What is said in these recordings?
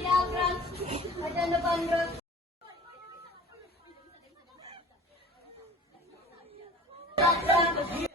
Ya, Bang. Ada depan, Bro. Assalamualaikum.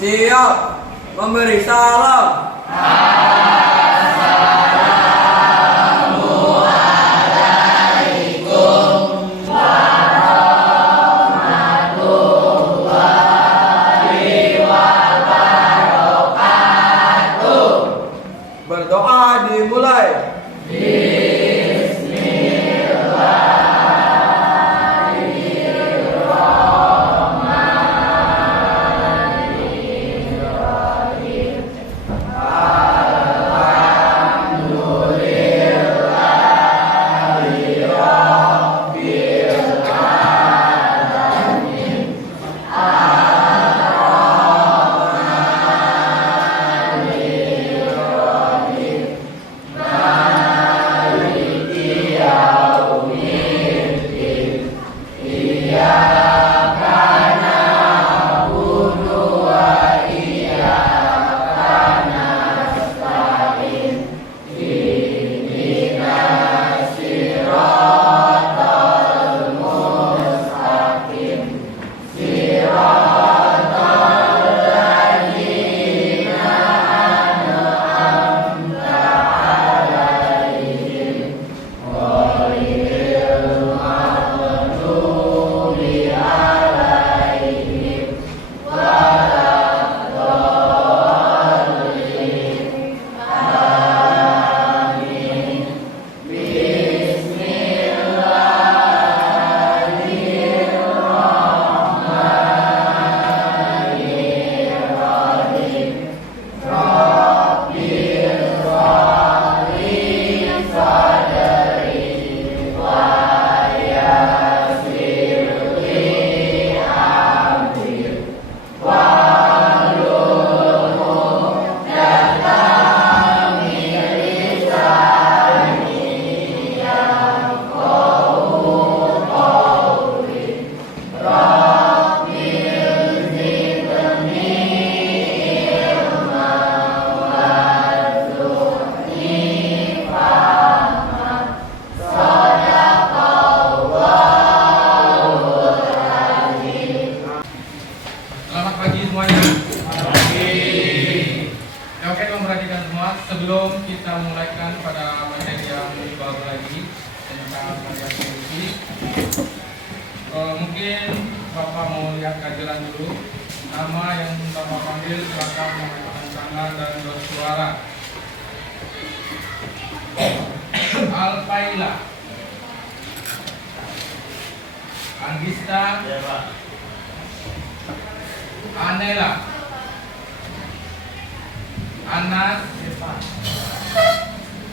Siap memberi salam. Berdoa dimulai. Selamat pagi semuanya. Ya, oke memperhatikan semua. Sebelum kita mulaikan pada materi yang baru lagi tentang kajian skripsi, mungkin Bapak mau lihat kajian dulu. Nama yang Bapak panggil silakan mengangkat tangan dan bersuara. Alfaila, Anggista, Anela, Anas,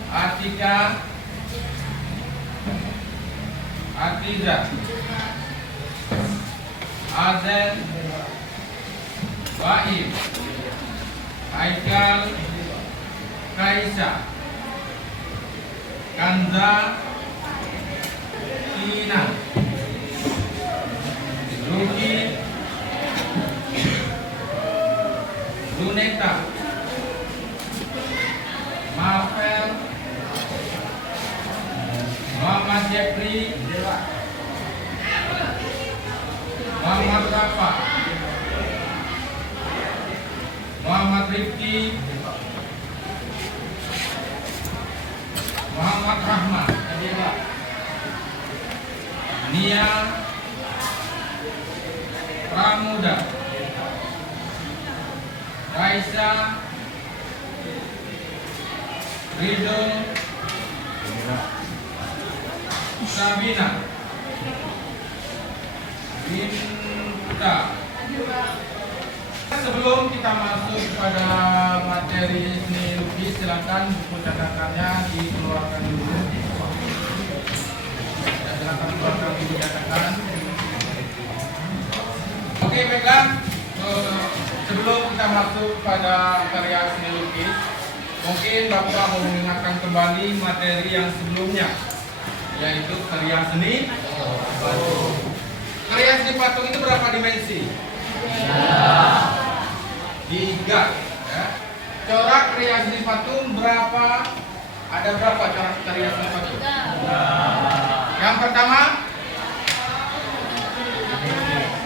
Atika, Atiza, Azen, Baim, Haikal, Kaisa, Kanza, Tina, Ruki, Luneta, Marvel, Muhammad Jeffrey, Muhammad Rafa, Muhammad Rifki, Muhammad Rahman, Nia, Pramuda, Raisa, Rido, Sabina, Binta. Sebelum kita masuk pada materi seni lukis, silakan buku catatannya dikeluarkan dulu. Silakan keluarkan buku catatan. Oke, baiklah. Sebelum kita masuk pada karya seni lukis, mungkin Bapak mau mengingatkan kembali materi yang sebelumnya, yaitu karya seni patung. Karya seni patung itu berapa dimensi? 3. Ya. Corak karya seni patung berapa? Ada berapa corak karya seni patung? Yang pertama,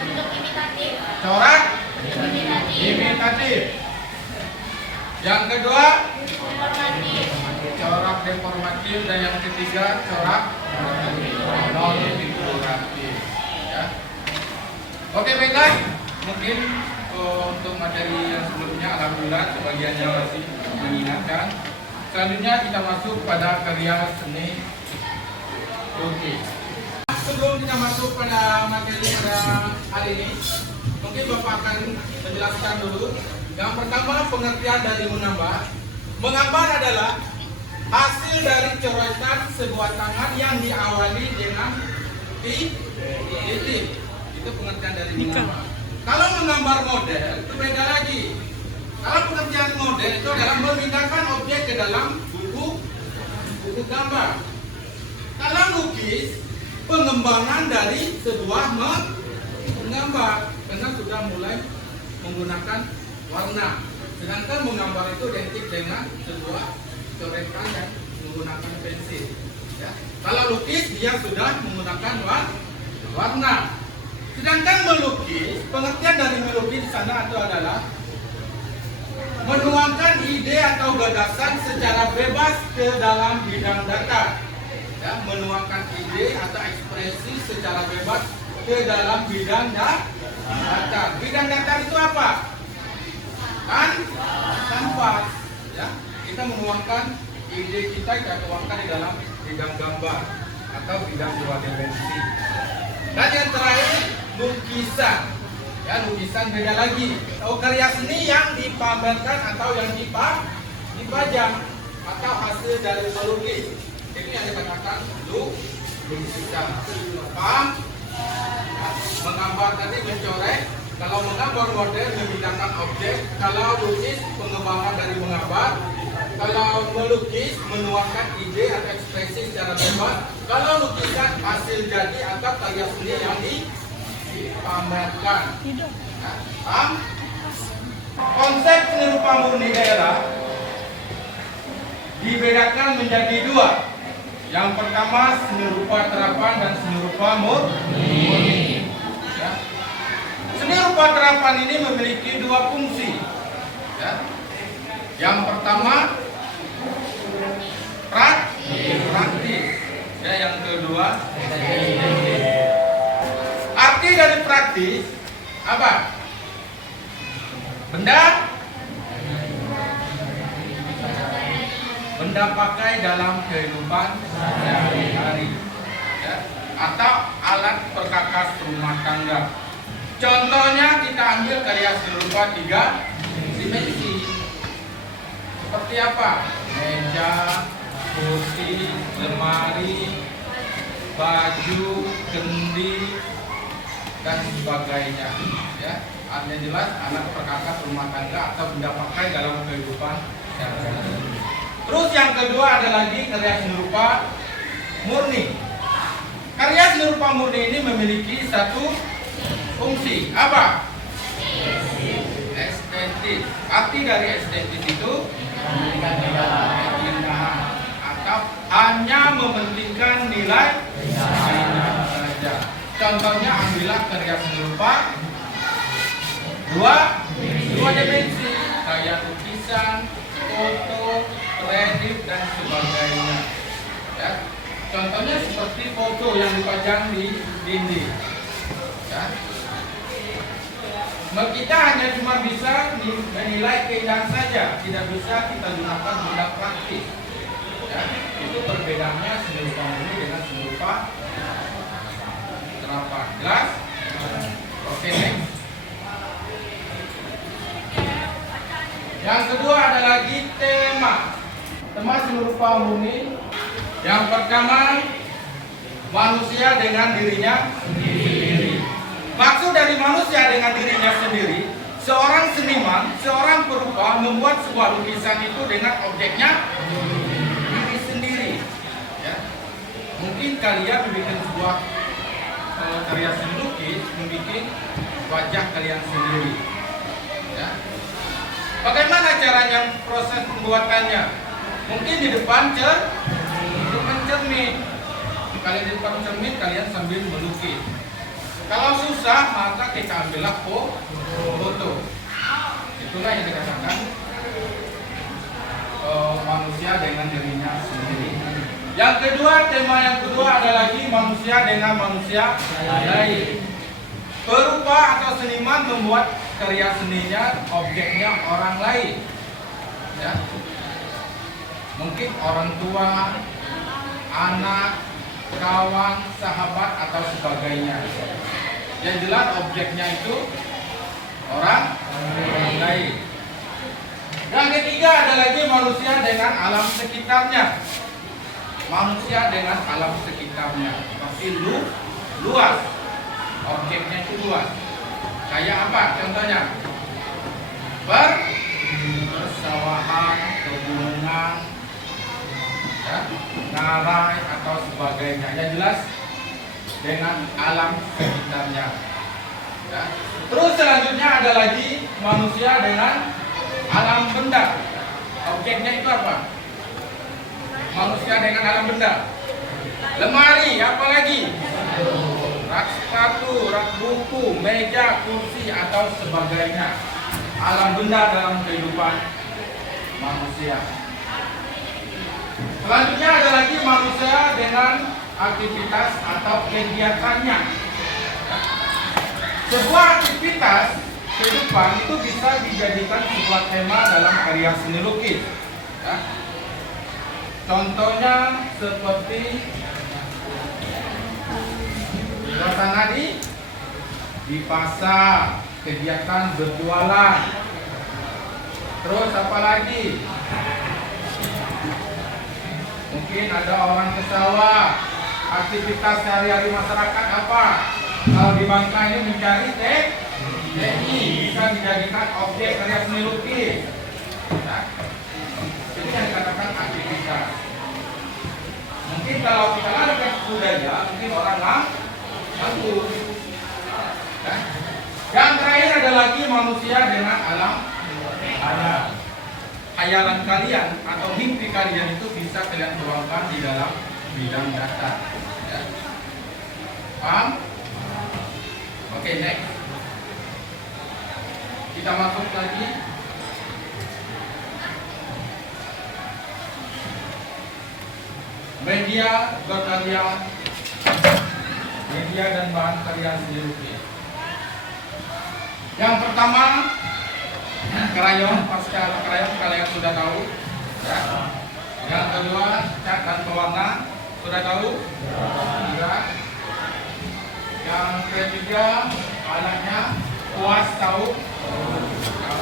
Bentuk imitatif. corak Imitatif. imitatif. Yang kedua, Informatif. corak deformatif, dan yang ketiga corak non figuratif. Ya. Oke, baiklah. Mungkin untuk materi yang sebelumnya alhamdulillah sebagiannya masih mengingatkan. Selanjutnya kita masuk pada karya seni lukis. Sebelum kita masuk pada materi pada hari ini, mungkin Bapak akan menjelaskan dulu. Yang pertama, pengertian dari menggambar. Menggambar adalah hasil dari coretan sebuah tangan yang diawali dengan titik. Itu pengertian dari menggambar. Kalau menggambar model itu beda lagi. Kalau pengertian model itu adalah memindahkan objek ke dalam buku gambar. Kalau lukis, pengembangan dari sebuah menggambar, karena sudah mulai menggunakan warna. Sedangkan menggambar itu identik dengan sebuah coretan yang menggunakan pensil. Ya. Kalau lukis dia sudah menggunakan warna. Sedangkan melukis, pengertian dari melukis di sana itu adalah menuangkan ide atau gagasan secara bebas ke dalam bidang data. Ya, menuangkan ide atau ekspresi secara bebas ke dalam bidang data. Bidang data itu apa? Kanvas. Ya, kita menuangkan ide kita tuangkan di dalam bidang gambar atau bidang dua dimensi. Dan yang terakhir, lukisan. Ya, lukisan beda lagi. Atau karya seni yang dipamerkan atau yang dipajang atau hasil dari melukis. Itu yang dikatakan lukisan. Paham? Menggambar tadi mencoret. Kalau menggambar model memindahkan objek. Kalau lukis pengembangan dari menggambar. Kalau melukis menuangkan ide atau ekspresi secara bebas. Kalau lukisan hasil jadi atau karya seni yang dipamerkan. Paham? Konsep seni rupa murni daerah dibedakan menjadi 2. Yang pertama seni rupa terapan dan seni rupa murni. Ya. Seni rupa terapan ini memiliki 2 fungsi. Ya. Yang pertama praktis. Ya, yang kedua arti dari praktis apa? Benda pakai dalam kehidupan sehari-hari, ya, atau alat perkakas rumah tangga. Contohnya kita ambil karya seni rupa 3 dimensi. Seperti apa? Meja, kursi, lemari, baju, kendi, dan sebagainya. Ya, artinya jelas alat perkakas rumah tangga atau benda pakai dalam kehidupan sehari-hari. Terus yang kedua ada lagi karya seni rupa murni. Karya seni rupa murni ini memiliki 1 fungsi. Apa? Estetis. Arti dari estetis itu keindahan atau hanya mementingkan nilai saja. Contohnya ambillah karya seni rupa 2 dimensi, kayak lukisan, foto, relief, dan sebagainya. Ya. Contohnya seperti foto yang dipajang di dinding. Ya. Kita hanya cuma bisa menilai keindahan saja, tidak bisa kita gunakan benda praktis. Ya, itu perbedaannya seni rupa murni dengan seni rupa serapan. Jelas? Oke, next. Yang kedua ada lagi tema. Tema seni rupa murni. Yang pertama, manusia dengan dirinya sendiri. Maksud dari manusia dengan dirinya sendiri, seorang seniman, seorang perupa membuat sebuah lukisan itu dengan objeknya diri sendiri. Ya. Mungkin kalian membuat sebuah karya seni lukis, membuat wajah kalian sendiri. Ya. Bagaimana caranya proses pembuatannya? Mungkin di depan cermin. Kalian di depan cermin, kalian sambil melukis. Kalau susah, maka kita ambillah foto. Itulah yang dikatakan manusia dengan dirinya sendiri. Yang kedua, tema yang kedua ada lagi manusia dengan manusia lain. Perupa atau seniman membuat karya seninya, objeknya orang lain. Ya. Mungkin orang tua, anak, kawan, sahabat, atau sebagainya. Yang jelas objeknya itu orang lain. Yang ketiga ada lagi manusia dengan alam sekitarnya. Manusia dengan alam sekitarnya. Pasti luas. Objeknya itu luas. Kayak apa contohnya? Persawahan, pegunungan, ya, ngarai atau sebagainya. Yang jelas dengan alam sekitarnya. Ya. Terus selanjutnya ada lagi manusia dengan alam benda. Objeknya itu apa? Manusia dengan alam benda. Lemari, apa lagi? Rak sepatu, rak buku, meja, kursi atau sebagainya. Alam benda dalam kehidupan manusia. Selanjutnya ada lagi manusia dengan aktivitas atau kegiatannya. Sebuah aktivitas kehidupan itu bisa dijadikan sebuah tema dalam karya seni lukis. Ya. Contohnya seperti suasana di pasar, kegiatan berjualan. Terus apa lagi? Mungkin ada orang ke sawah. Aktivitas sehari-hari masyarakat apa? Kalau di Bangka ini mencari TNI, bisa dijadikan objek karya seni lukis. Nah, itu yang dikatakan aktivitas. Mungkin kalau kita lakukan budaya, mungkin orang mampu. Nah, yang terakhir ada lagi manusia dengan alam. Ada khayalan kalian atau mimpi kalian itu bisa kalian tuangkan di dalam bidang data. Ya. Paham? Oke, next. Kita masuk lagi. Media berkarya, media dan bahan karya seni lukis. Yang pertama, krayon, pastel krayon kalian sudah tahu. Ya. Yang kedua, cat dan pewarna sudah tahu. Ya. Yang ketiga, alatnya kuas tahu.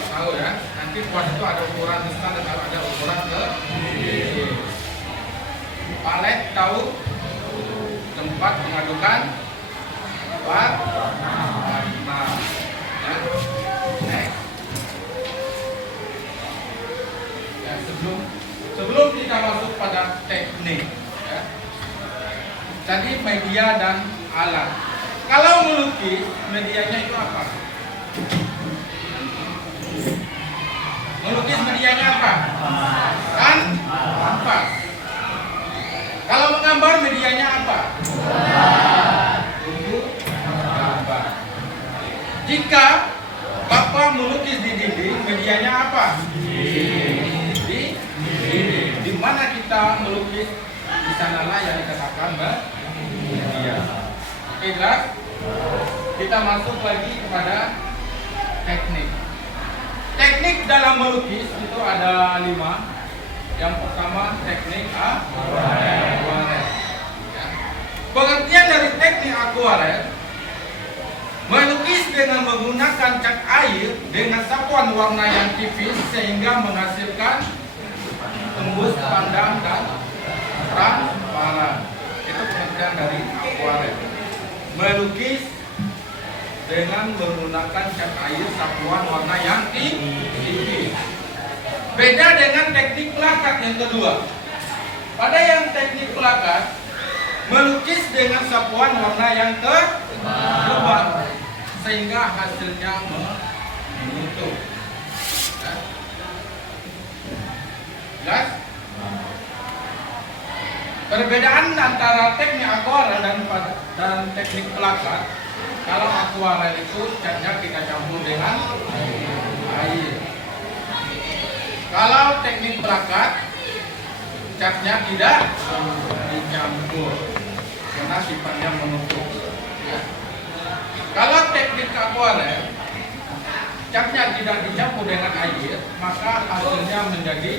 Tahu ya. Nanti kuas itu ada ukuran besar dan ada ukuran kecil. Palet tahu. Tempat mengadukan warna. Ya. Next. Ya, sebelum kita masuk pada teknik, ya. Tadi media dan alat. Kalau melukis, medianya itu apa? Melukis medianya apa? Kanvas. Kalau menggambar medianya apa? Untuk gambar. Jika Bapak melukis di dinding, medianya apa? Di dinding. Di mana kita melukis, di sanalah yang dikatakan media. Oke, jelas? Kita masuk lagi kepada teknik. Teknik dalam melukis itu ada 5. Yang pertama teknik akuarel. Ya. Pengertian dari teknik akuarel, melukis dengan menggunakan cat air dengan sapuan warna yang tipis sehingga menghasilkan tembus pandang dan transparan. Itu pengertian dari akuarel. Melukis dengan menggunakan cat air sapuan warna yang tipis. Beda dengan teknik plakat yang kedua. Pada yang teknik plakat, melukis dengan sapuan warna yang tebal sehingga hasilnya menutup. Jelas? Perbedaan antara teknik akuarel dan teknik plakat, kalau akuarel itu catnya kita campur dengan air. Kalau teknik plakat, catnya tidak dicampur karena sifatnya menutup. Ya. Kalau teknik akuarel, catnya tidak dicampur dengan air, maka hasilnya menjadi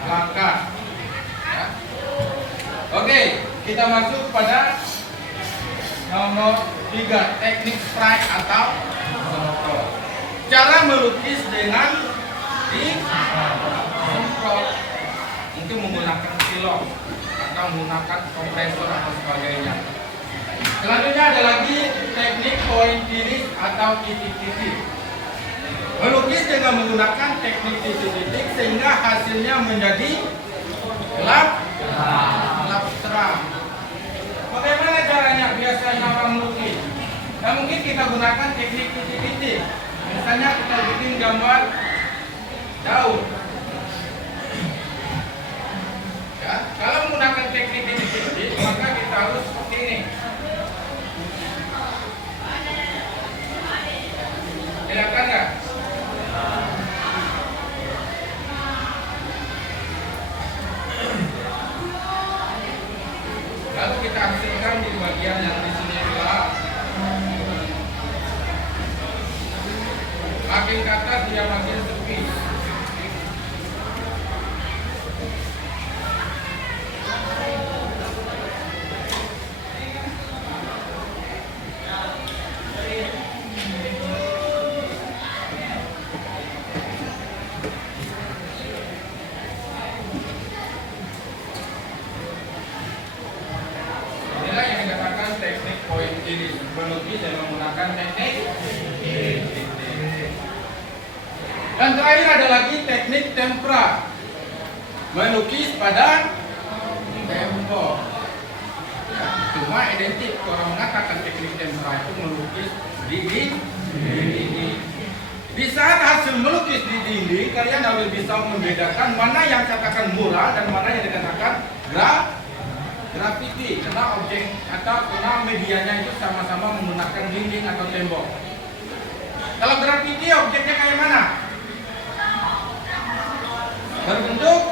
plakat. Ya. Oke, kita masuk pada nomor 3, teknik spray atau semprot. Cara melukis dengan disemprot, mungkin menggunakan silok atau menggunakan kompresor atau sebagainya. Selanjutnya ada lagi teknik pointilis atau titik-titik. Melukis dengan menggunakan teknik titik-titik sehingga hasilnya menjadi gelap terang. Bagaimana caranya biasanya orang melukis? Nah, mungkin kita gunakan teknik titik-titik. Misalnya kita bikin gambar daun. Ya, kalau menggunakan teknik titik-titik, maka kita harus seperti ini. Silakan nggak? Lalu kita hasilkan di bagian yang di sini gelap. Makin ke atas dia makin sepi. Inilah yang dikatakan teknik pointilis, melukis dan menggunakan teknik. Dan terakhir ada lagi teknik tempera, melukis pada tembok. Ya, cuma identik, orang mengatakan teknik tempera itu melukis di dinding. Di saat hasil melukis di dinding, kalian harus bisa membedakan mana yang katakan mural dan mana yang dikatakan grafiti, karena objek atau karena medianya itu sama-sama menggunakan dinding atau tembok. Kalau grafiti objeknya kayak mana? Berbentuk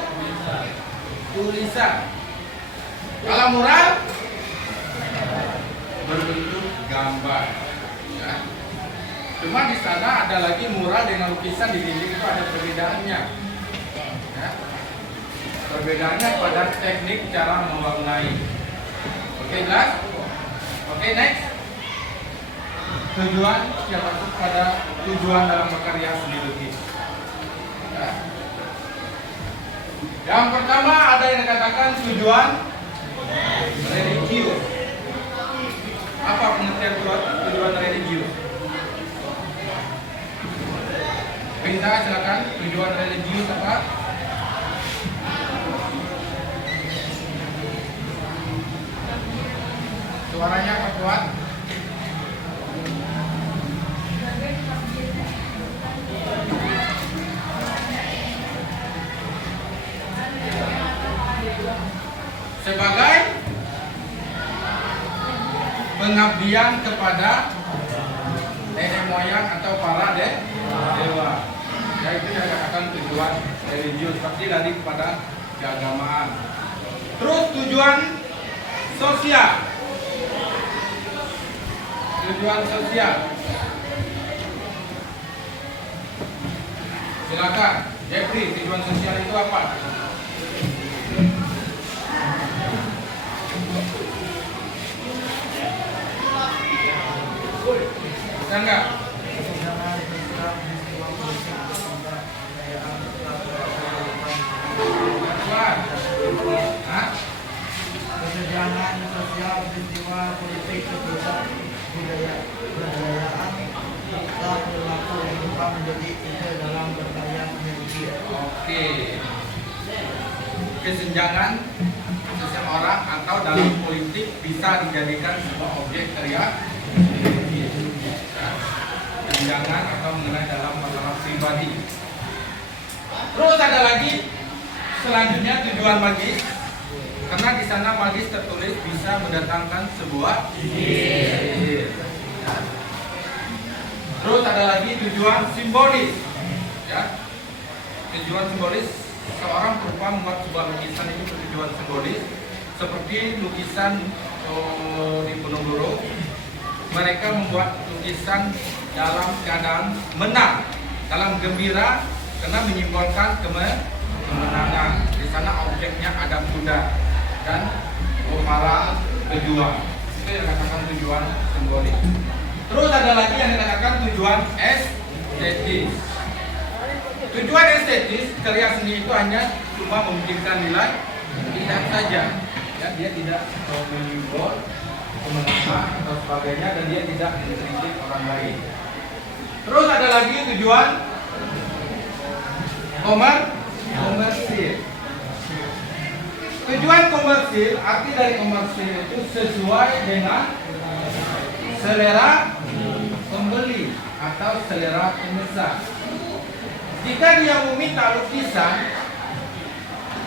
tulisan. Kalau mural berbentuk gambar. Ya. Cuma di sana ada lagi mural dengan lukisan di dinding itu ada perbedaannya. Ya. Perbedaannya pada teknik cara mewarnai. Oke, jelas? Oke, next. Tujuan yang masuk pada tujuan dalam berkarya seni lukis. Ya. Yang pertama ada yang dikatakan tujuan religius. Apa pengertian tujuan religius? Bisa silakan, tujuan religius apa? Suaranya apa kuat? Sebagai pengabdian kepada nenek moyang atau para dewa. Ya, itu yang dikatakan tujuan religius, pasti dari kepada keagamaan. Terus tujuan sosial. tujuan sosial. Silakan, Jeffrey, tujuan sosial itu apa? Bisa enggak? Hah? Kesenjangan sosial, peristiwa politik, kebudayaan, serta perilaku yang berubah menjadi ide dalam berkarya seni. Oke. Kesenjangan seseorang atau dalam politik bisa dijadikan sebuah objek karya. Kesenjangan atau mengenai dalam masalah pribadi. Terus ada lagi selanjutnya tujuan magis. Karena di sana magis tertulis bisa mendatangkan sebuah ide. Terus ada lagi tujuan simbolis. Ya. Tujuan simbolis, seorang perempuan membuat sebuah lukisan ini bertujuan simbolis, seperti lukisan di Ponorogo. Mereka membuat lukisan dalam keadaan menang, dalam gembira, karena menyimbolkan kemenangan. Di sana objeknya ada kuda dan para pejuang. Itu yang dikatakan tujuan simbolis. Terus ada lagi yang dikatakan tujuan estetis. Tujuan estetis karya seni itu hanya cuma memberikan nilai indah saja. Ya, dia tidak menyumbol kemenangan atau sebagainya, dan dia tidak mengkritik orang lain. Terus ada lagi tujuan komersil. Tujuan komersil, arti dari komersil itu sesuai dengan selera pembeli atau selera pemesan. Jika dia meminta lukisan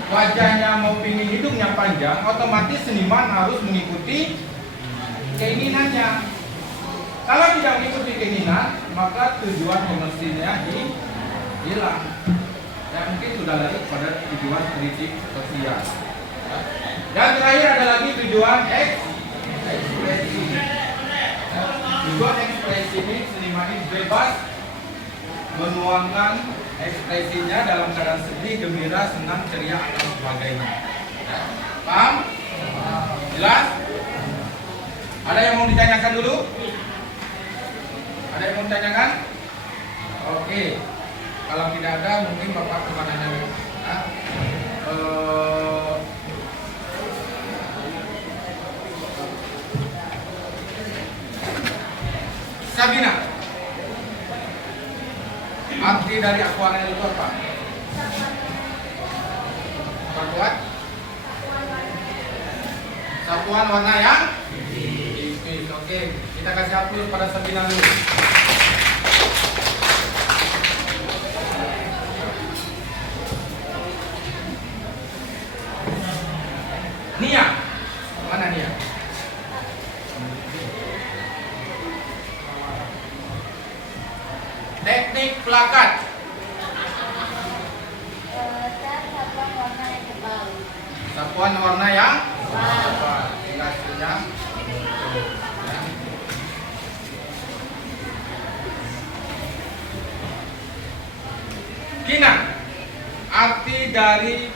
wajahnya mau pingin hidungnya panjang, otomatis seniman harus mengikuti keinginannya. Kalau tidak mengikuti keinginan, maka tujuan komersilnya hilang. Ya, mungkin sudah lari pada tujuan kritik sosial. Dan terakhir ada lagi tujuan ekspresi. Tujuan ekspresi ini seniman ini bebas menuangkan ekspresinya dalam keadaan sedih, gembira, senang, ceria, atau sebagainya. Paham? Jelas? Ada yang mau ditanyakan dulu? Ada yang mau ditanyakan? Oke. Kalau tidak ada, mungkin Bapak kepadanya dulu. Sabina, arti dari aquarel itu apa? Satuan? Satuan warna yang tipis. Oke, kita kasih aplaus pada Sabina dulu. Nia, mana Nia? Teknik plakat. Satuan warna yang tebal. Satuan warna yang tebal. Ilasinya. Kina, arti dari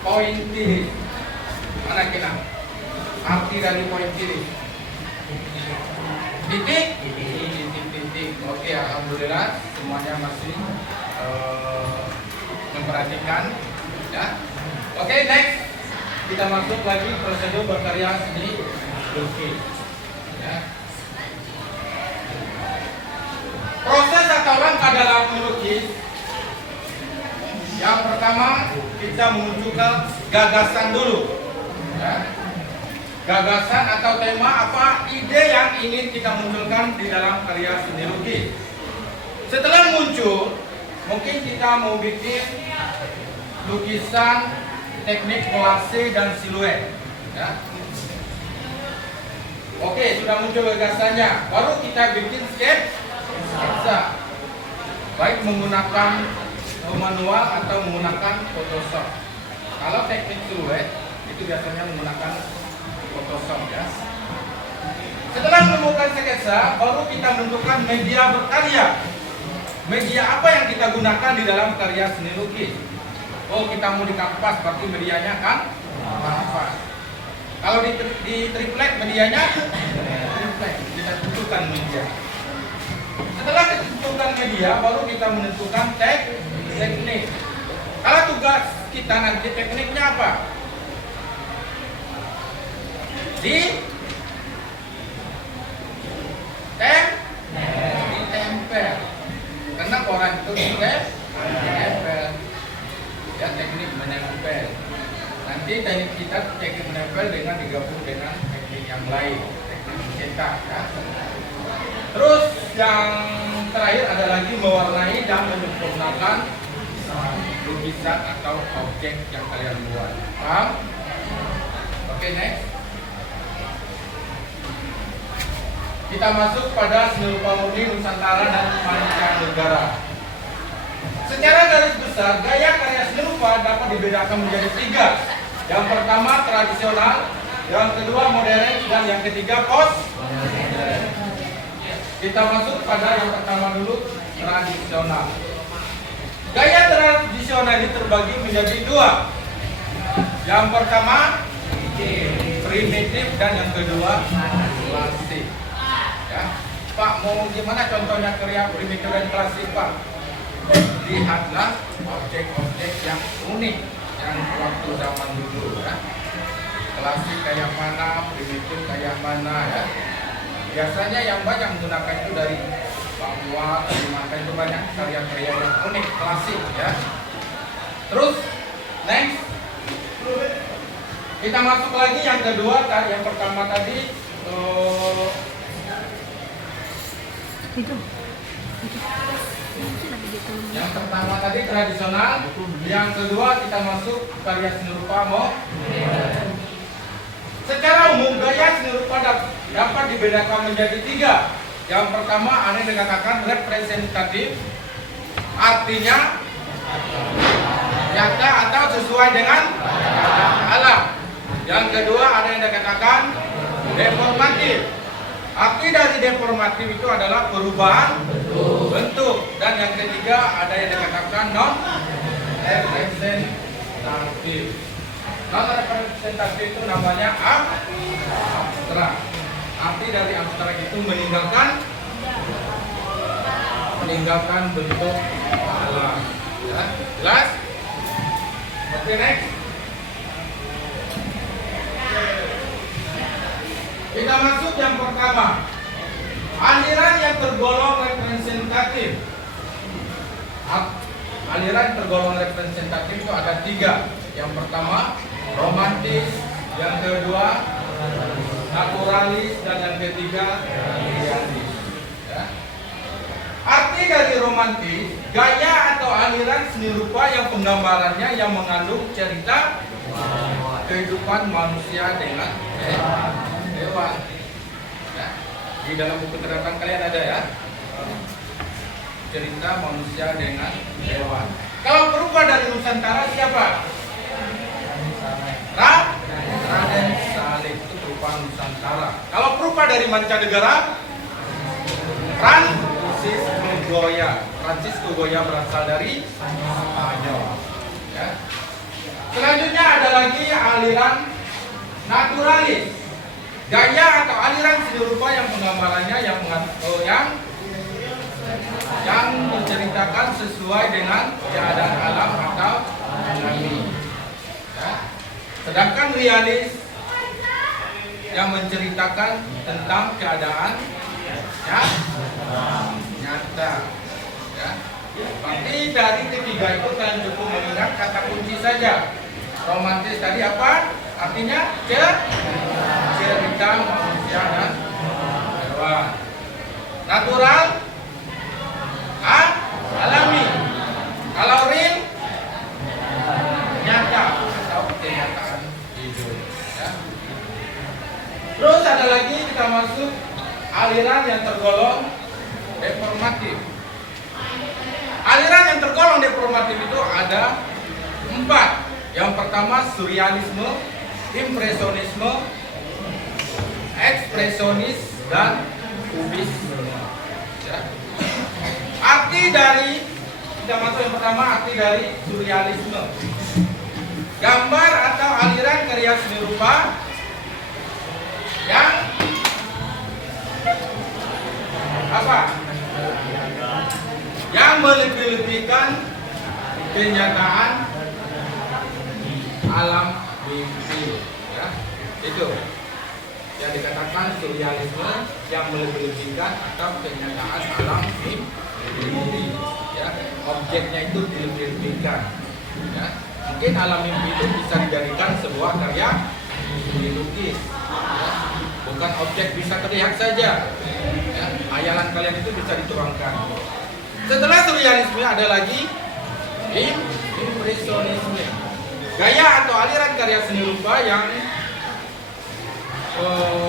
pointilis. Mana Kina? Arti dari pointilis. Titik. Oke, alhamdulillah semuanya masih memperhatikan. Ya. Oke, next kita masuk lagi prosedur berkarya seni lukis. Ya. Proses atau langkah dalam melukis. Yang pertama, kita memunculkan gagasan dulu. Ya. Gagasan atau tema apa, ide yang ingin kita munculkan di dalam karya seni lukis. Setelah muncul, mungkin kita mau bikin lukisan teknik kolase dan siluet. Ya. Oke, sudah muncul gagasannya, baru kita bikin sketsa, baik menggunakan manual atau menggunakan Photoshop. Kalau teknik siluet itu biasanya menggunakan Photoshop, ya. Setelah menemukan sketsa, baru kita menentukan media berkarya. Media apa yang kita gunakan di dalam karya seni lukis? Oh, kita mau di kanvas, berarti medianya kan kanvas. Kalau di triplek medianya triplek. Kita tentukan media. Setelah ditentukan media, baru kita menentukan teknik. Kalau tugas kita nanti tekniknya apa? Ditempel. Karena koran itu ditempel. Ya, teknik menempel. Nanti teknik kita teknik menempel dengan digabung dengan teknik yang lain, teknik mencetak. Ya. Terus yang terakhir ada lagi mewarnai dan menyempurnakan lukisan atau objek yang kalian buat. Paham? Oke, next. Kita masuk pada seni rupa murni Nusantara dan mancanegara. Secara garis besar, gaya karya seni rupa dapat dibedakan menjadi 3. Yang pertama tradisional, yang kedua modern, dan yang ketiga postmodern. Kita masuk pada yang pertama dulu, tradisional. Gaya tradisional ini terbagi menjadi 2. Yang pertama primitif dan yang kedua klasik. Ya. Pak, mau gimana contohnya karya primitif dan klasik, Pak? Lihatlah objek-objek yang unik yang waktu zaman dulu, ya. Klasik kayak mana, primitif kayak mana, ya. Biasanya yang banyak menggunakan itu dari Papua, Kalimantan, itu banyak karya-karya yang unik, klasik, ya. Terus next, kita masuk lagi yang kedua. Yang pertama tadi yang pertama tadi tradisional, yang kedua kita masuk karya seni rupa modern. Secara umum gaya seni rupa dapat dibedakan menjadi 3. Yang pertama ada yang dikatakan representatif, artinya nyata atau sesuai dengan alam. Yang kedua ada yang dikatakan deformatif. Arti dari deformatif itu adalah perubahan bentuk. Dan yang ketiga ada yang dikatakan non representatif. Non representatif itu namanya abstrak. Arti dari abstrak itu meninggalkan bentuk alam. Ya, jelas? Oke, next. Kita masuk yang pertama, aliran yang tergolong representatif. Aliran tergolong representatif itu ada 3. Yang pertama romantis, yang kedua naturalis, dan yang ketiga realistis. Ya. Arti dari romantis, gaya atau aliran seni rupa yang penggambarannya yang mengandung cerita kehidupan manusia dengan hewan. Ya. Di dalam buku terdapat kalian ada, ya, cerita manusia dengan hewan. Kalau perupa dari Nusantara siapa? Raden Saleh, itu perupa Nusantara. Kalau perupa dari mancanegara, Francisco Goya berasal dari Spanyol. Ya. Selanjutnya ada lagi aliran naturalis. Gaya atau aliran seni rupa yang penggambarannya yang menceritakan sesuai dengan keadaan alam atau alami. Ya. Sedangkan realis yang menceritakan tentang keadaan nyata. Ya. Berarti dari ketiga itu kalian cukup mengingat kata kunci saja. Romantis tadi apa? Artinya cerita manusia dan hewan. Natural, alami. Kalau real, nyata atau kenyataan hidup. Ya. Terus ada lagi kita masuk aliran yang tergolong deformatif. Aliran yang tergolong deformatif itu ada 4. Yang pertama surrealisme, impresionisme, ekspresionis dan kubisme. Ya. Arti dari, kita masuk yang pertama, arti dari surrealisme. Gambar atau aliran karya seni rupa yang apa? Yang melebih-lebihkan kenyataan alam mimpi. Ya, itu yang dikatakan surrealisme, yang melebih-lebihkan atau kenyataan alam mimpi. Ya, objeknya itu dilebih-lebihkan. Ya, mungkin alam mimpi itu bisa dijadikan sebuah karya dilukis. Ya, bukan objek bisa terlihat saja. Ya, hayalan kalian itu bisa dituangkan. Setelah surrealisme ada lagi impresionisme. Gaya atau aliran karya seni rupa yang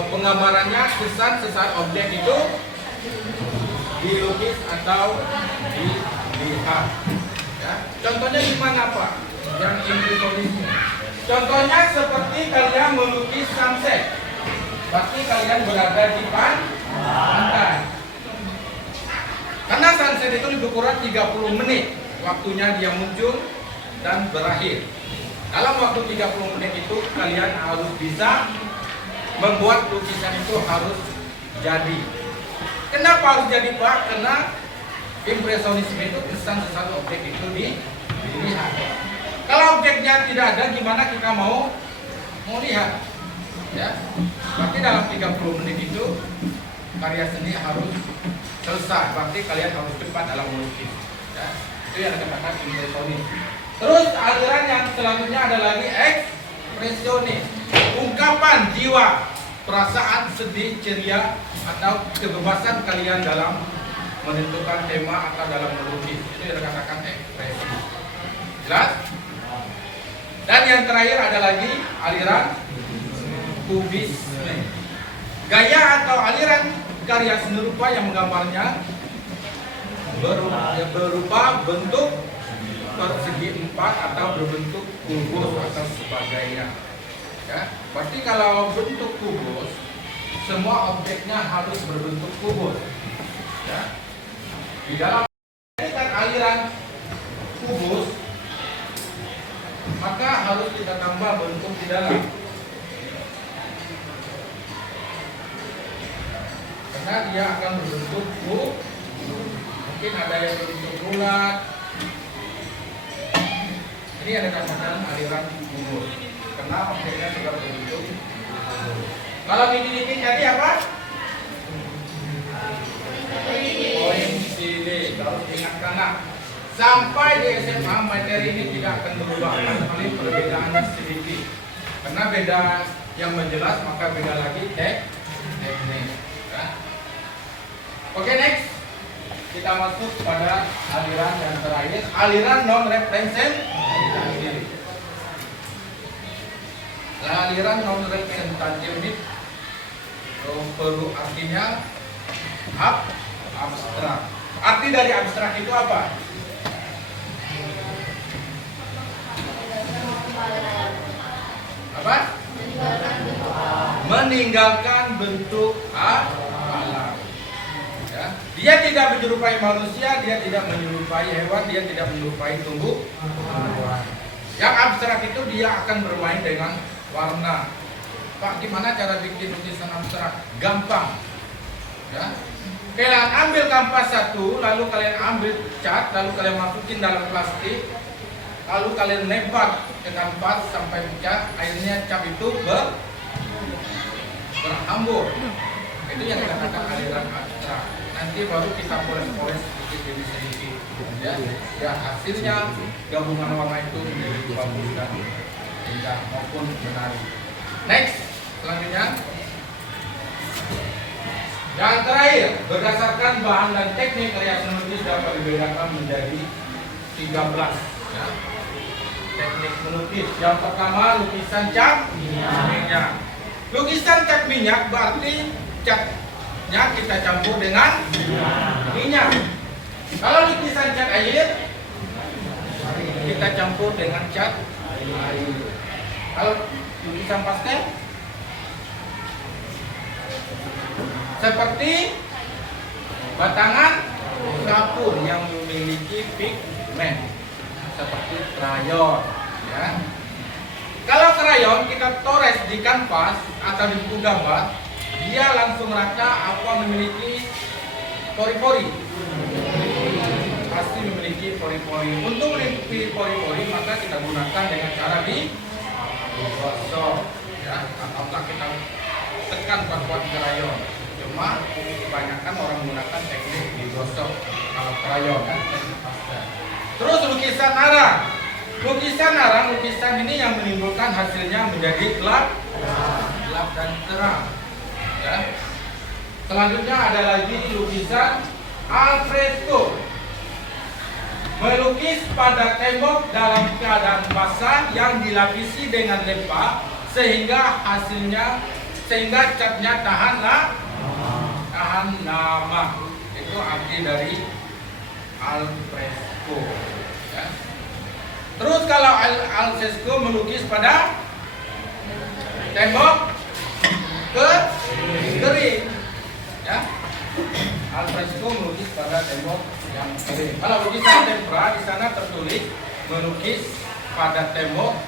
penggambarannya kesan sesaat objek itu dilukis atau dilihat. Ya. Contohnya gimana Pak? Yang impresionisme. Contohnya seperti kalian melukis sunset. Pasti kalian berada di pantai. Karena sunset itu lebih kurang 30 menit waktunya dia muncul dan berakhir. Dalam waktu 30 menit itu kalian harus bisa membuat lukisan itu harus jadi. Kenapa harus jadi Pak? Karena impresionisme itu kesan sesuatu objek itu dilihat. Kalau objeknya tidak ada, gimana kita mau lihat? Ya, berarti dalam 30 menit itu karya seni harus selesai. Berarti kalian harus cepat dalam melukis. Ya, itu yang dikatakan impresionis. Terus aliran yang selanjutnya ada lagi ekspresionis. Ungkapan jiwa, perasaan sedih, ceria, atau kebebasan kalian dalam menentukan tema atau dalam melukis. Itu yang dikatakan ekspresi. Jelas? Dan yang terakhir ada lagi aliran kubisme. Gaya atau aliran karya seni rupa yang menggambarnya berupa bentuk persegi empat atau berbentuk kubus atau sebagainya. Ya, berarti kalau bentuk kubus, semua objeknya harus berbentuk kubus. Ya, di dalam aliran kubus, maka harus kita tambah bentuk di dalam. Karena dia akan berbentuk kubus. Mungkin ada yang berbentuk bulat. Ini ada katakan aliran kubus. Karena objeknya sudah berbentuk kubus. Kalau dikit-dikit jadi apa? Poin sini. Kalau ingatkan lah. Sampai di SMA materi ini tidak akan berubah. Kecuali perbedaannya sedikit. Karena beda yang menjelas maka beda lagi teknik. Ya. Oke, next. Kita masuk pada aliran yang terakhir, aliran non-representatif. Aliran non-representatif ini perlu artinya abstrak. Arti dari abstrak itu apa? Apa? Meninggalkan bentuk alam. Ya. Dia tidak menyerupai manusia, dia tidak menyerupai hewan, dia tidak menyerupai tumbuh-tumbuhan. Yang abstrak itu dia akan bermain dengan warna. Pak, gimana cara bikin lukisan abstrak? Gampang. Ya. Kalian ambil kanvas satu, lalu kalian ambil cat, lalu kalian masukin dalam plastik, lalu kalian lempar ke kanvas sampai pecah, akhirnya cat itu berhambur. Itu yang dikatakan aliran abstrak. Nanti baru kita poles-poles sedikit demi sedikit. Ya, hasilnya gabungan warna itu menjadi bagus dan indah maupun menarik. Next, selanjutnya. Yang terakhir, berdasarkan bahan dan teknik karya seni lukis dapat dibedakan menjadi 13. Ya. Teknik melukis. Yang pertama, lukisan cat minyak. Lukisan cat minyak berarti catnya kita campur dengan minyak. Kalau lukisan cat air, kita campur dengan cat air. Kalau lukisan pastel, seperti batangan kapur yang memiliki pigmen seperti krayon, ya. Kalau krayon kita tores di kanvas atau di buku gambar, dia langsung rata apa memiliki pori-pori. Pasti memiliki pori-pori. Untuk menutupi pori-pori maka kita gunakan dengan cara digosok, ya, atau kita tekan kuat-kuat krayon. Cuma kebanyakan orang menggunakan teknik digosok kalau krayon, kan, teknik pasta. Terus lukisan arang. Lukisan arang, lukisan ini yang menimbulkan hasilnya menjadi gelap dan terang, ya. Selanjutnya ada lagi lukisan alfresco. Melukis pada tembok dalam keadaan basah yang dilapisi dengan lempah sehingga catnya tahan lama. Itu arti dari alfresco, ya. Terus kalau alfresco melukis pada tembok kering, ya. Alfresco melukis pada tembok yang kering. Kalau lukisan tempera di sana tertulis melukis pada tembok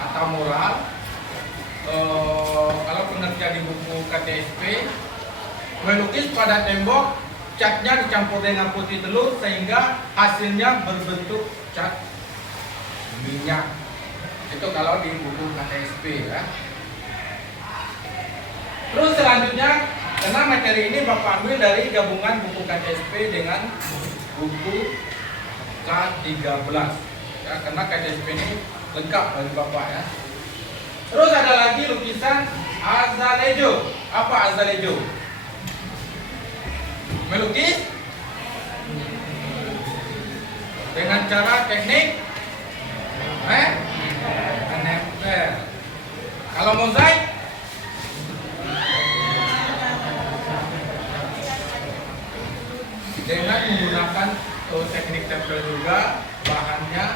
atau mural. Kalau pengertian di buku KTSP, melukis pada tembok, catnya dicampur dengan putih telur sehingga hasilnya berbentuk cat minyak. Itu kalau di buku KTSP, ya. Terus selanjutnya, karena materi ini Bapak ambil dari gabungan buku KTSP dengan buku K13, ya, karena KTSP ini lengkap bagi Bapak, ya. Terus ada lagi lukisan azalejo. Apa azalejo? Melukis dengan cara teknik menempel. Kalau mozaik dengan menggunakan teknik tempel juga, bahannya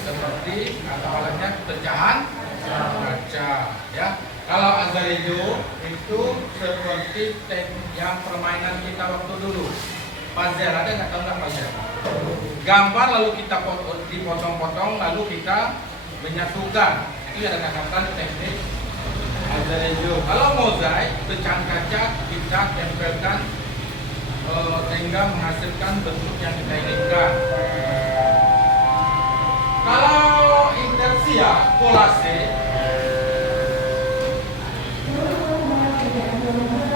seperti atau alatnya pecahan kaca, ya. Kalau azalejo itu seperti yang permainan kita waktu dulu. Puzzle, ada nggak, tahu nggak puzzle? Gambar lalu kita dipotong-potong lalu kita menyatukan. Itu yang dikatakan teknik azalejo. Kalau mozaik, pecahan kaca kita tempelkan sehingga menghasilkan bentuk yang kita inginkan. Kalau inversia, kolase,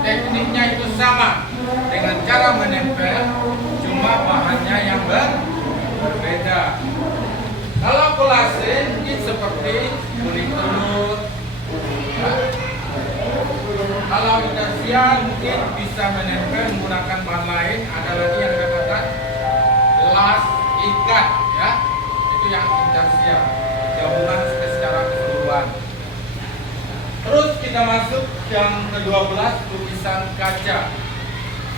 tekniknya itu sama dengan cara menempel, cuma bahannya yang berbeda. Kalau kolase ini seperti kulit telur, ya. Kalau inversia mungkin bisa menempel menggunakan bahan lain. Ada lagi yang dikatakan las ikat, ya. Itu yang inversia, gabungan secara keseluruhan. Terus kita masuk yang ke-12, lukisan kaca.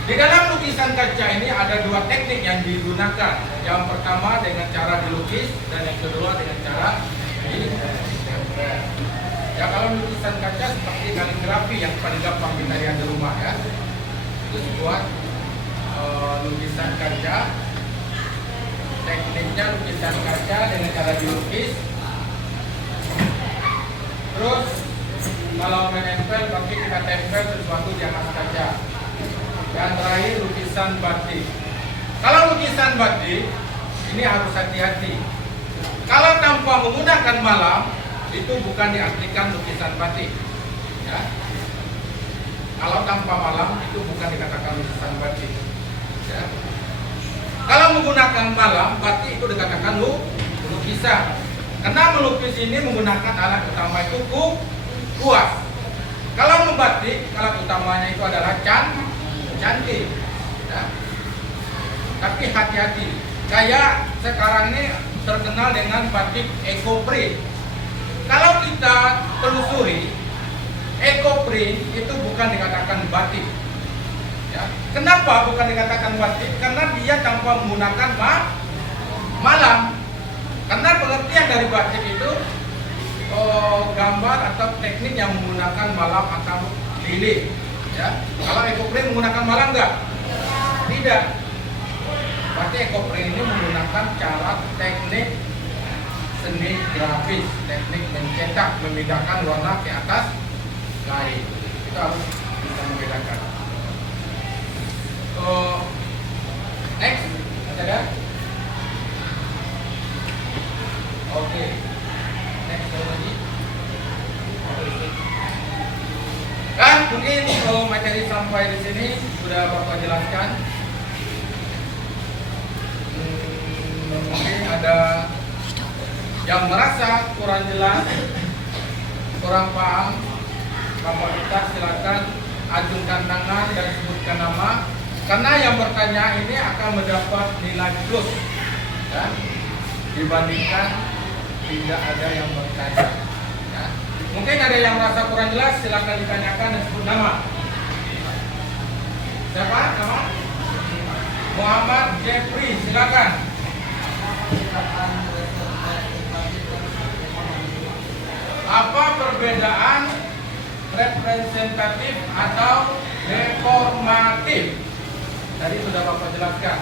Di dalam lukisan kaca ini ada dua teknik yang digunakan. Yang pertama dengan cara dilukis dan yang kedua dengan cara ditempel. Ya, kalau lukisan kaca seperti kaligrafi yang paling gampang kita lihat di rumah, ya. Terus buat lukisan kaca. Tekniknya lukisan kaca dengan cara dilukis. Terus kalau menempel berarti kita tempel sesuatu di atas kaca. Dan terakhir lukisan batik. Kalau lukisan batik ini harus hati-hati. Kalau tanpa menggunakan malam itu bukan diartikan lukisan batik, ya. Kalau tanpa malam itu bukan dikatakan lukisan batik, ya. Kalau menggunakan malam batik itu dikatakan lukisan. Karena melukis ini menggunakan alat utama itu kuas. Kalau membatik, alat utamanya itu adalah cantik, ya. Tapi hati-hati. Kayak sekarang ini terkenal dengan batik eco-print. Kalau kita telusuri, eco-print itu bukan dikatakan batik, ya. Kenapa bukan dikatakan batik? Karena dia tanpa menggunakan malam. Karena pengertian dari batik itu gambar atau teknik yang menggunakan malam atau lilin, Ya, kalau ekoprint menggunakan malam enggak? Tidak. Berarti ekoprint ini menggunakan cara teknik seni grafis, teknik mencetak, memindahkan warna ke atas lain. Itu harus bisa membedakan. Next, ada? Oke. Next lagi. Dan mungkin materi sampai di sini sudah Bapak jelaskan. Mungkin ada yang merasa kurang jelas, kurang paham, Bapak kita silakan ajukan tangan dan sebutkan nama. Karena yang bertanya ini akan mendapat nilai plus, ya, dibandingkan tidak ada yang bertanya. Ya. Mungkin ada yang merasa kurang jelas, silakan ditanyakan dan sebut nama. Siapa nama? Muhammad Jeffrey, silakan. Apa perbedaan representatif atau deformatif? Tadi sudah Bapak jelaskan.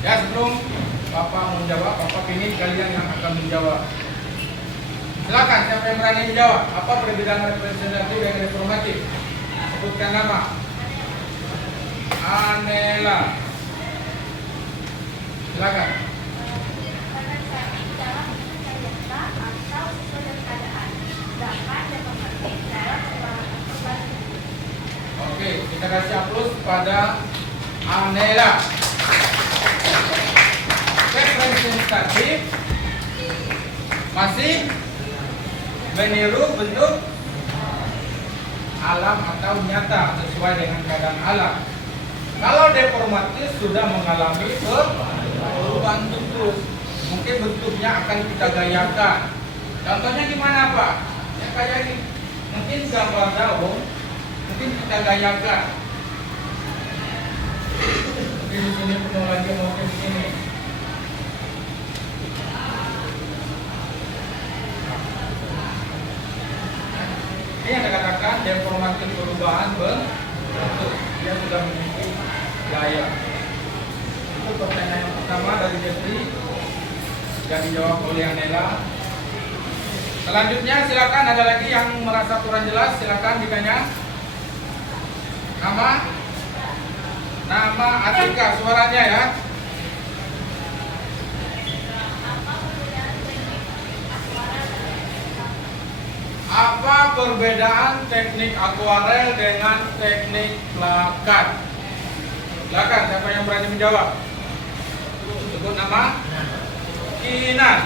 Ya, sebelum Bapak menjawab, Bapak ingin kalian yang akan menjawab. Silakan, siapa yang berani menjawab? Apa perbedaan representatif dan deformatif? Sebutkan nama. Anela. Silakan. Oke, kita kasih aplaus pada Anela. Representatif masih meniru bentuk alam atau nyata sesuai dengan keadaan alam. Kalau deformatif sudah mengalami perubahan bentuk, mungkin bentuknya akan kita gayakan. Contohnya gimana Pak? Ya kayak ini, mungkin gambar daun, mungkin kita gayakan. Mungkin di sini penuh lagi, mungkin di sini. Ini yang dikatakan deformatif perubahan bentuk. Dia sudah memiliki gaya. Itu pertanyaan yang pertama dari Jeffrey yang dijawab oleh Anela. Selanjutnya silakan, ada lagi yang merasa kurang jelas, silakan ditanya. Nama Atika, suaranya ya. Apa perbedaan teknik akuarel dengan teknik plakat? Silakan, siapa yang berani menjawab? Sebut nama. Kinan.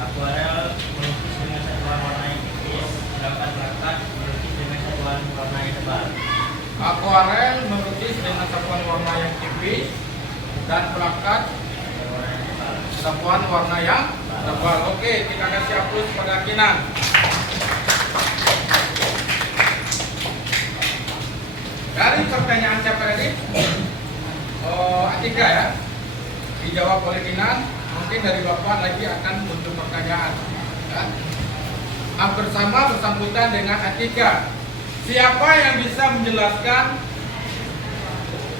Akuarel melukis dengan satuan warna yang tipis, sedangkan plakat melukis dengan satuan warna yang tebal. Akuarel melukis dengan satuan warna yang tipis dan plakat satuan warna yang tebal. Oke, kita kasih aplaus pada Kinan. Dari pertanyaan siapa tadi? Atika ya. Dijawab oleh Kinan. Mungkin dari Bapak lagi akan muncul pertanyaan. Ya. Hampir sama bersangkutan dengan Atika. Siapa yang bisa menjelaskan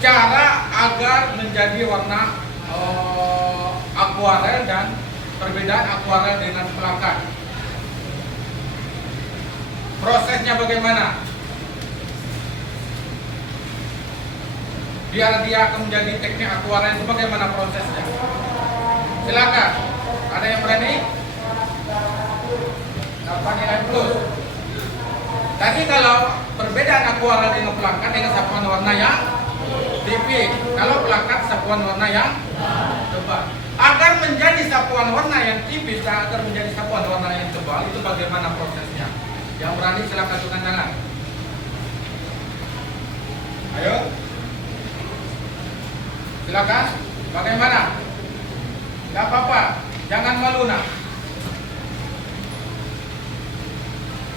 cara agar menjadi warna akuarel dan perbedaan akuarel dengan plakat? Prosesnya bagaimana? Biar dia akan menjadi teknik akuarel itu bagaimana prosesnya? Silakan. Ada yang berani? Dapat nilai plus. Tadi kalau perbedaan akuarel dengan plakat dengan sapuan warna yang tipis, kalau plakat sapuan warna yang tebal. Agar menjadi sapuan warna yang tipis dan agar menjadi sapuan warna yang tebal, itu bagaimana prosesnya? Yang berani silakan tunjukkan tangan. Ayo. Silakan. Bagaimana? Gak apa-apa, jangan malu nak.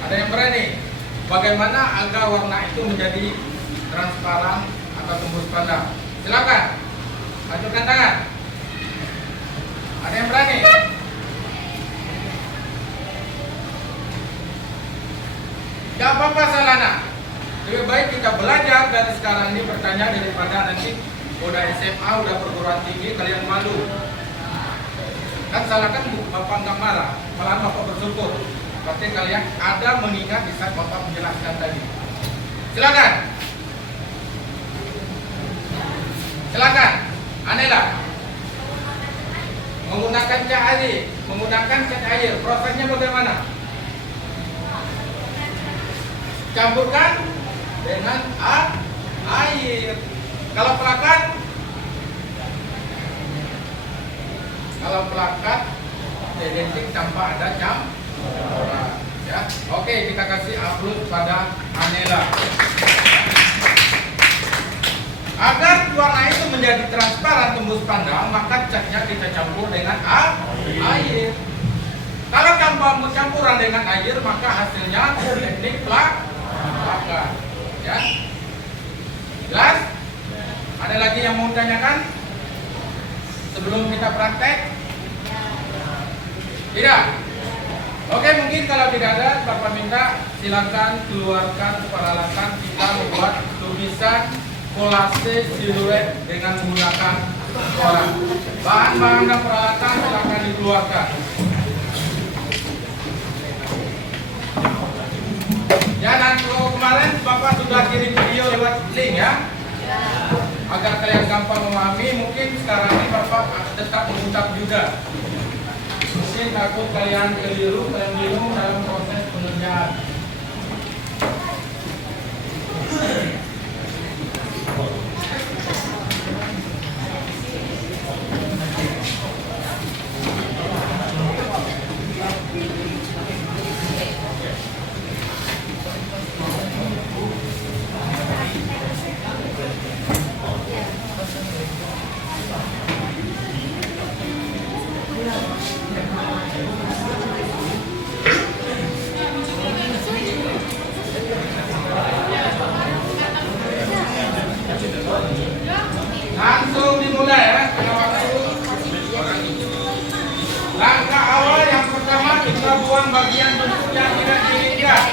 Ada yang berani? Bagaimana agar warna itu menjadi transparan atau tembus pandang? Silakan, ajukan tangan. Ada yang berani? Gak apa-apa salah dari sekarang ini bertanya daripada nanti udah SMA, udah perguruan tinggi kalian malu. Kan salah kan Bapak nggak marah, malah Bapak bersyukur. Berarti kalian ada mengingat di saat Bapak menjelaskan tadi. Silakan. Silakan. Anela. Menggunakan cat air. Prosesnya bagaimana? Campurkan dengan air. Kalau pelakat identik tanpa ada campuran. Ya, oke, kita kasih upload pada Anela. Agar warna itu menjadi transparan tembus pandang, maka catnya kita campur dengan air. Kalau tanpa campuran dengan air, maka hasilnya teknik pelakat. Ya, jelas? Ada lagi yang mau tanyakan sebelum kita praktek? Tidak? Oke, mungkin kalau tidak ada, Bapak minta silakan keluarkan peralatan kita membuat lukisan kolase siluet dengan menggunakan orang. Bahan-bahan dan peralatan silakan dikeluarkan. Ya, dan kemarin Bapak sudah kirim video lewat link ya, agar kalian gampang memahami. Mungkin sekarang ini Bapak tetap mengucap juga. Mungkin takut kalian keliru dan bingung dalam proses pengerjaan. Langsung dimulai ya, karena waktu. Langkah awal yang pertama kita buang bagian bentuk yang tidak diinginkan.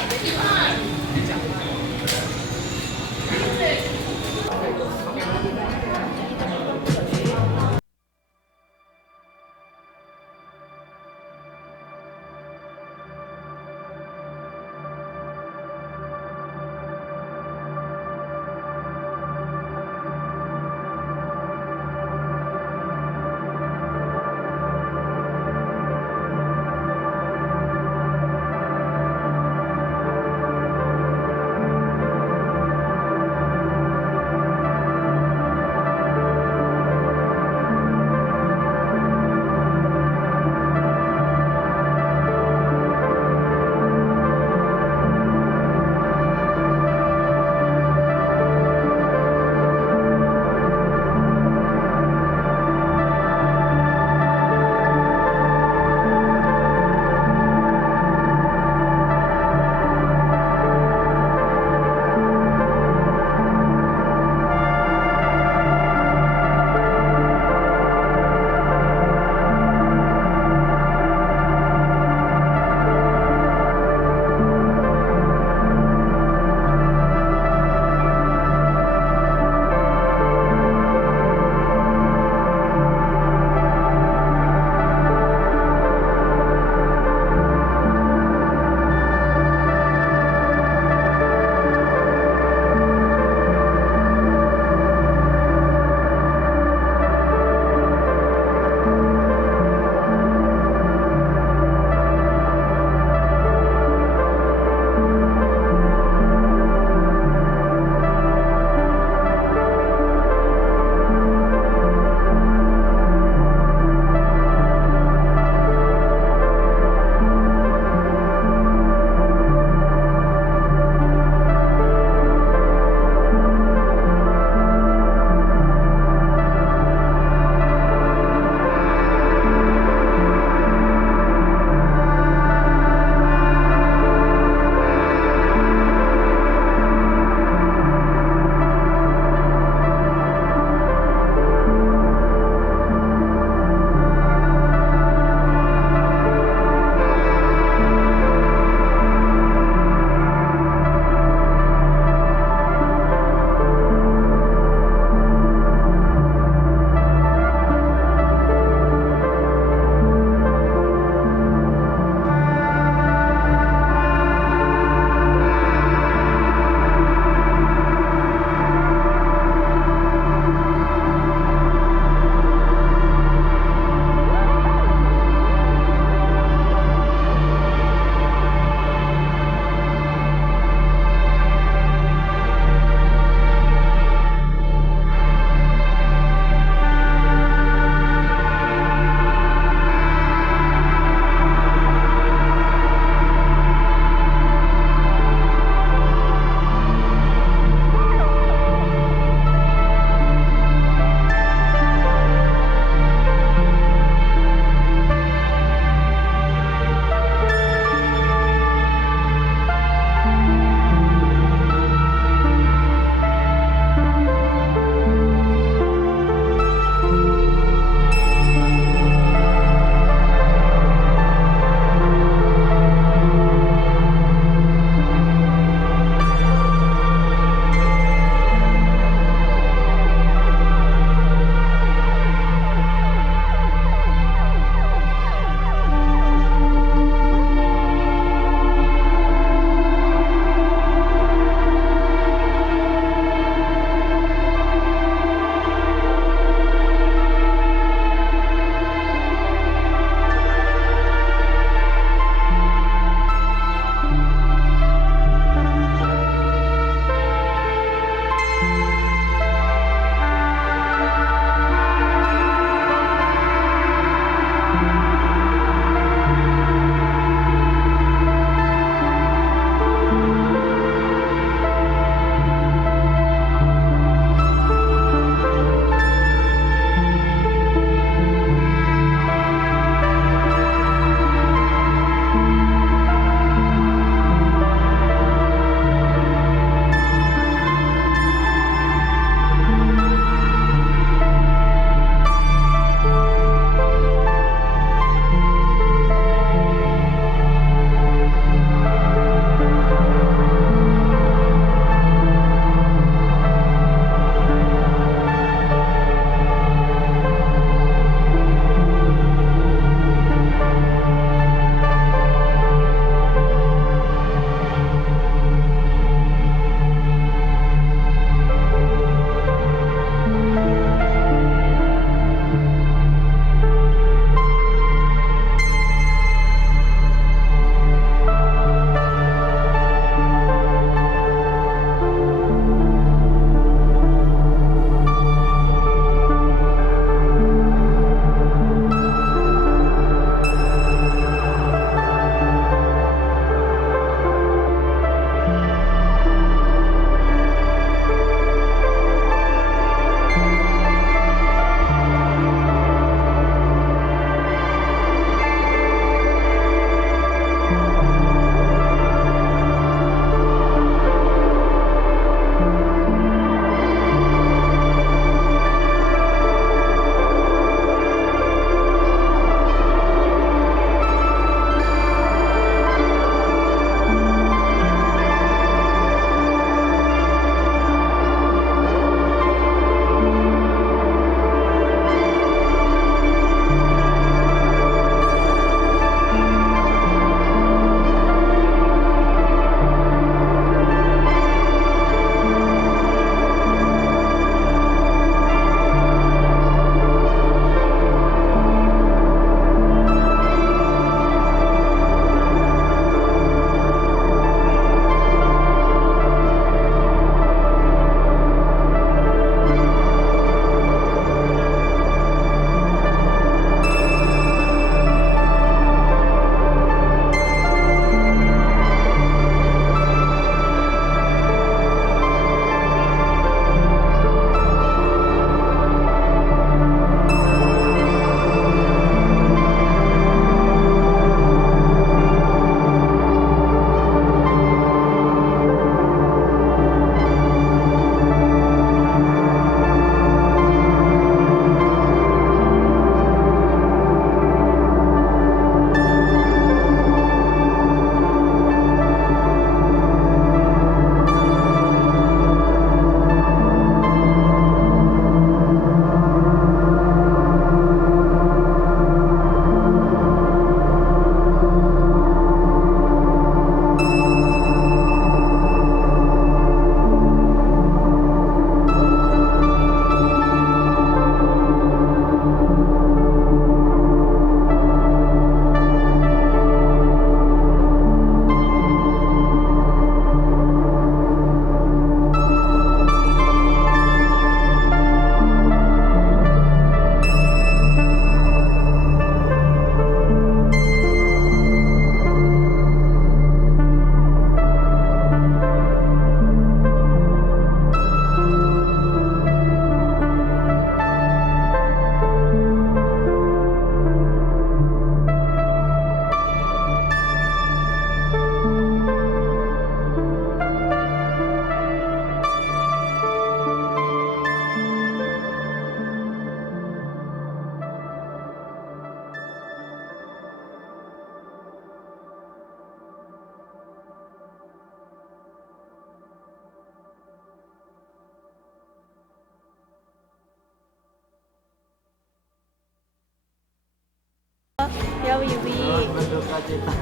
Ya Wiwi. Berduka cita.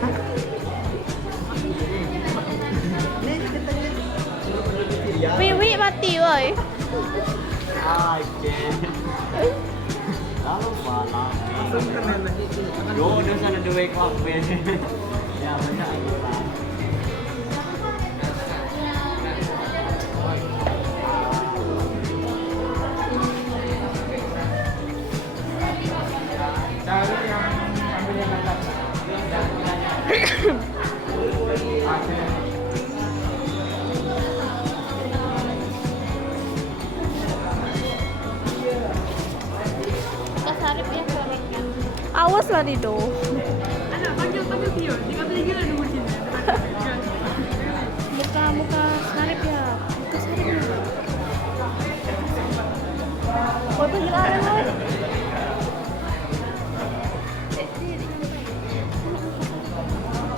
Wiwi mati woi. Oke. Lalu malam. Yo, udah sana the wake up man. Ya banyak kita. Cari yang ambil yang mantap. Kasarip ya gorengnya. Awas lah itu. Muka sarip ya. Muka sarip ya. Foto hilang loh.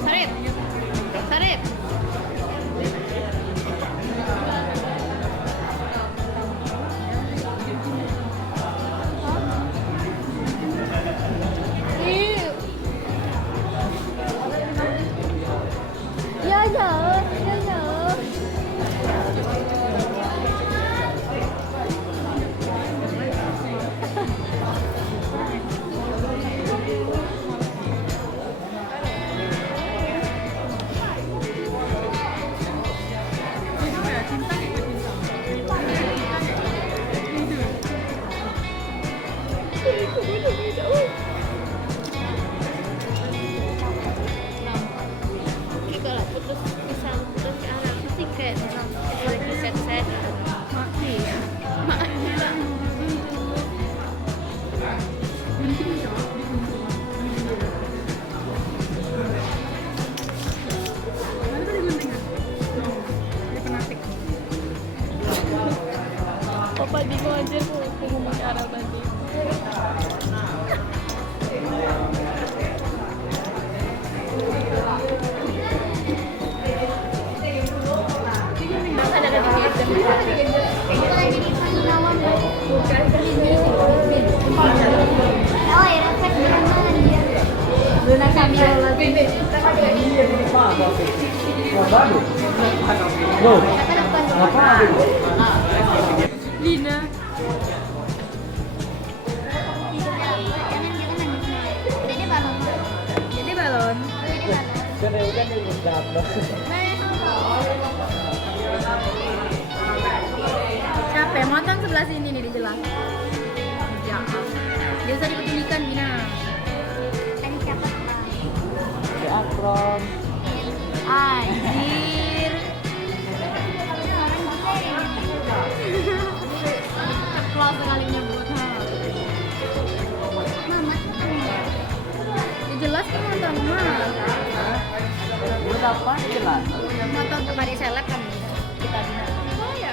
Sarip. Sarip. Ya ya, ya ya. Kita lah putus pisang putus ke arah pasti kayak lagi set-set. Mati. Papa bingung aja aku ngomong ke arah tadi. Oh ya resep gimana anjir. Luna Camila lagi. Lina. Jadi balon. Jadi balon. Capek, motong sebelah sini nih dijelas. Ya. Biasa dipedulikan Bina. Tadi siapa? Akron. Anjir. Ceplos sekali nyebut ha. Mama. Ya jelas kan motong mah. Berapa jelas? Motong kemarin seleb kan kita Bina. Oh ya.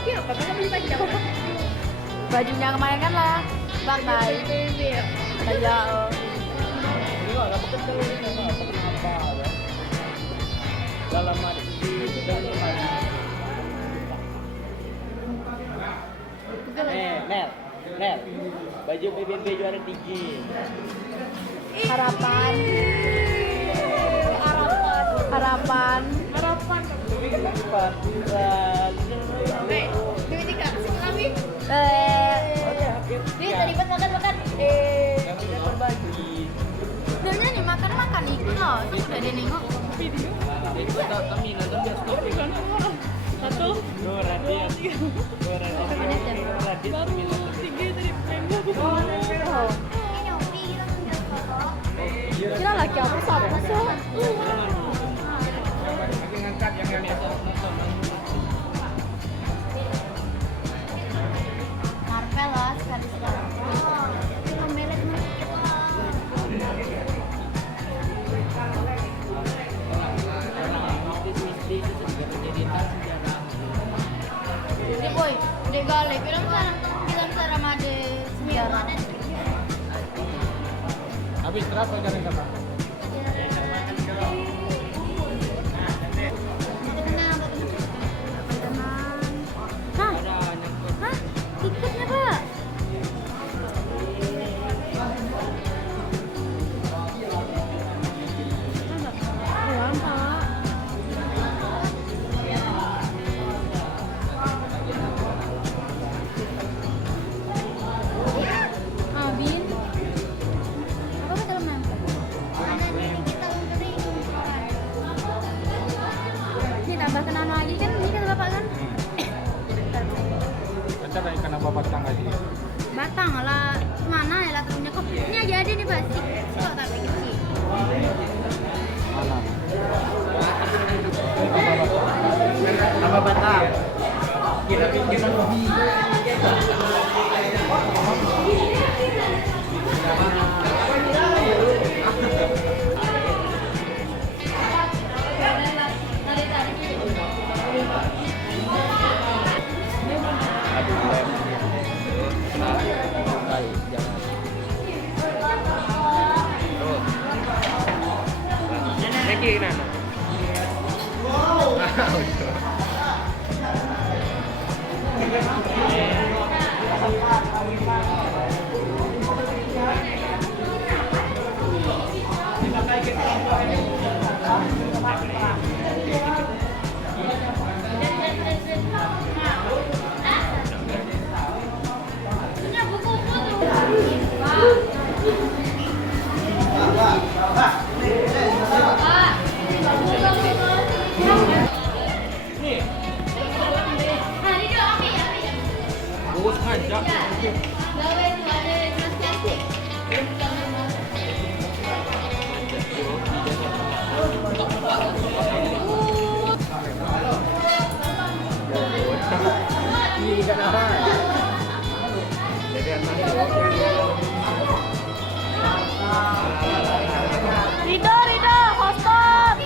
Iya, papa kan beli panjang. Bajunya kemarin kan lah pakai kayak Dalam hari di dalam hari. Nel, baju PBB juara tinggi. harapan. Duit tiga, sini lagi. Dia tadi pas makan. Yang udah berbagi. Sebenarnya nih makan itu loh. Itu udah ada nengok video. Jadi buat kami nonton bioskop. Satu. Kira laki apa siapa sih? Lagi ngangkat yang ini. Marvel lah sekali. Memelet Ini boy, dia gale film sama de sejarah. Habis berapa jalan kakak? Hah? Tiketnya pak? Mbak sih, kok tapi kecil. Apa batal? Kita bikin hobi. Punya buku-buku tuh. Hari itu ambil ya. Bungkus aja. Gawe itu ada gelas plastik. Ini kan apa? Jadi anak Rido, hostot.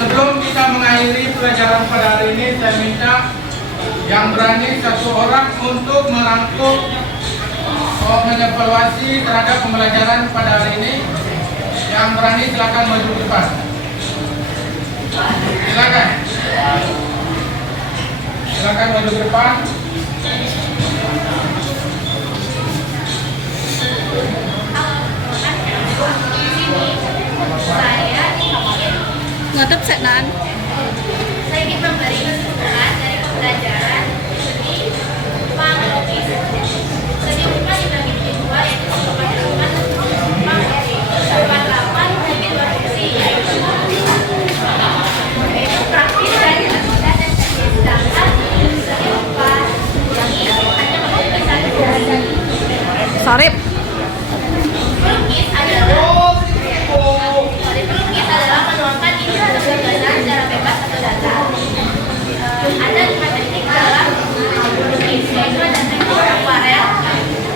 Sebelum kita mengakhiri pelajaran pada hari ini, saya minta yang berani satu orang untuk merangkum mengevaluasi terhadap pembelajaran pada hari ini. Yang berani silakan maju ke depan. Silakan. Silakan maju ke depan. Ngetep senan. Saya ingin memberi kesimpulan dari pembelajaran seni Jepang lukis. Seni Jepang dibagi menjadi dua, yaitu pembelajaran Jepang berupa 8 unit fungsi, yaitu praktis dan mudah dan teknis. Sedangkan seni rupa ini hanya memiliki satu fungsi. Sarip. Pelukis adalah menuangkan ide atau gagasan secara bebas atau datar. Ada 5 teknik dalam melukis, yaitu ada teknik akuarel,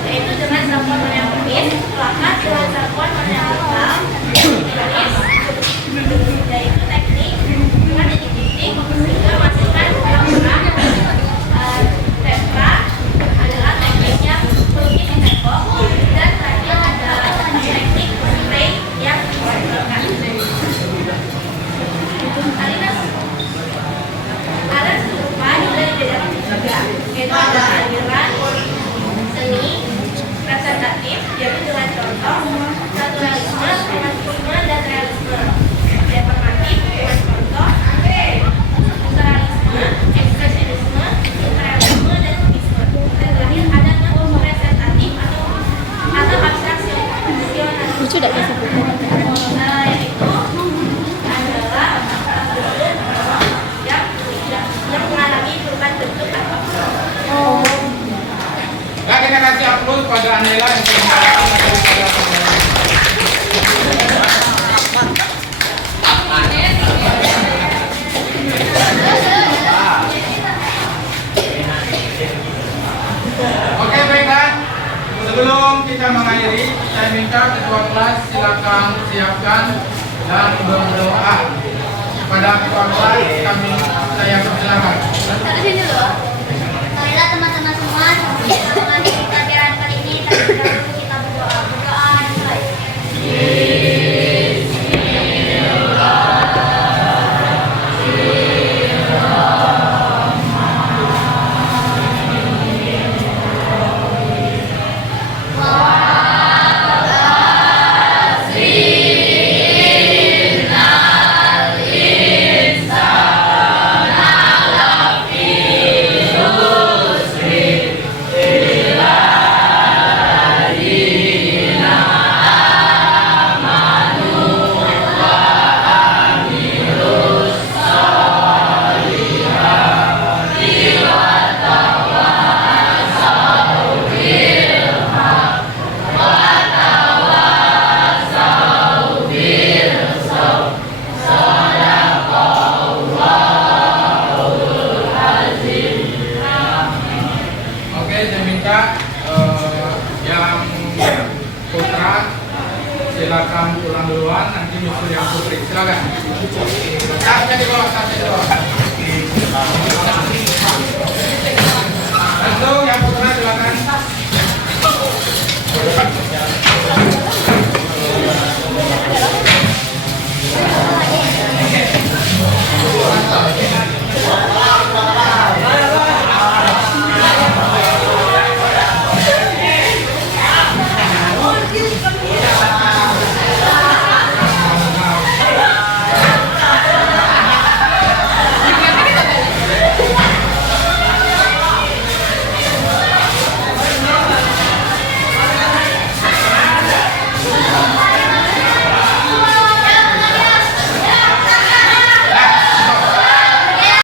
yaitu dengan sapuan warna yang putih, plakat dengan sapuan warna yang hitam, tulis, yaitu teknik dengan titik-titik sehingga masukkan warna. Tempera adalah teknik yang melukis di tembok, dan terakhir adalah teknik spray yang diperlukan. Aliran serupa juga dibedakan juga, yaitu ada aliran seni representatif, yaitu dengan contoh naturalisme, romantisme, dan realisme. Deformatif dengan contoh naturalisme, ekspresionisme, realisme, dan kubisme. Dan terakhir ada non-representatif atau abstraksionisme. Lucu dah kasih buku. Yaitu adalah yang mengalami perubahan bentuk atau Nah, kita kasih upload pada Anela yang telah mengadakan materi pada Oke, baiklah. Sebelum kita mengakhiri, saya minta ketua kelas silakan siapkan dan berdoa. Kepada ketua kelas saya persilakan. Dari sini loh. Baiklah teman-teman semua, sebelum kita mengakhiri pelajaran kali ini, terlebih dahulu kita berdoa. Berdoa dimulai. Oke, saya minta yang putra silakan pulang duluan, nanti nyusul yang putri. Silakan. Tasnya di bawah, tasnya di bawah. Langsung yang putra silakan.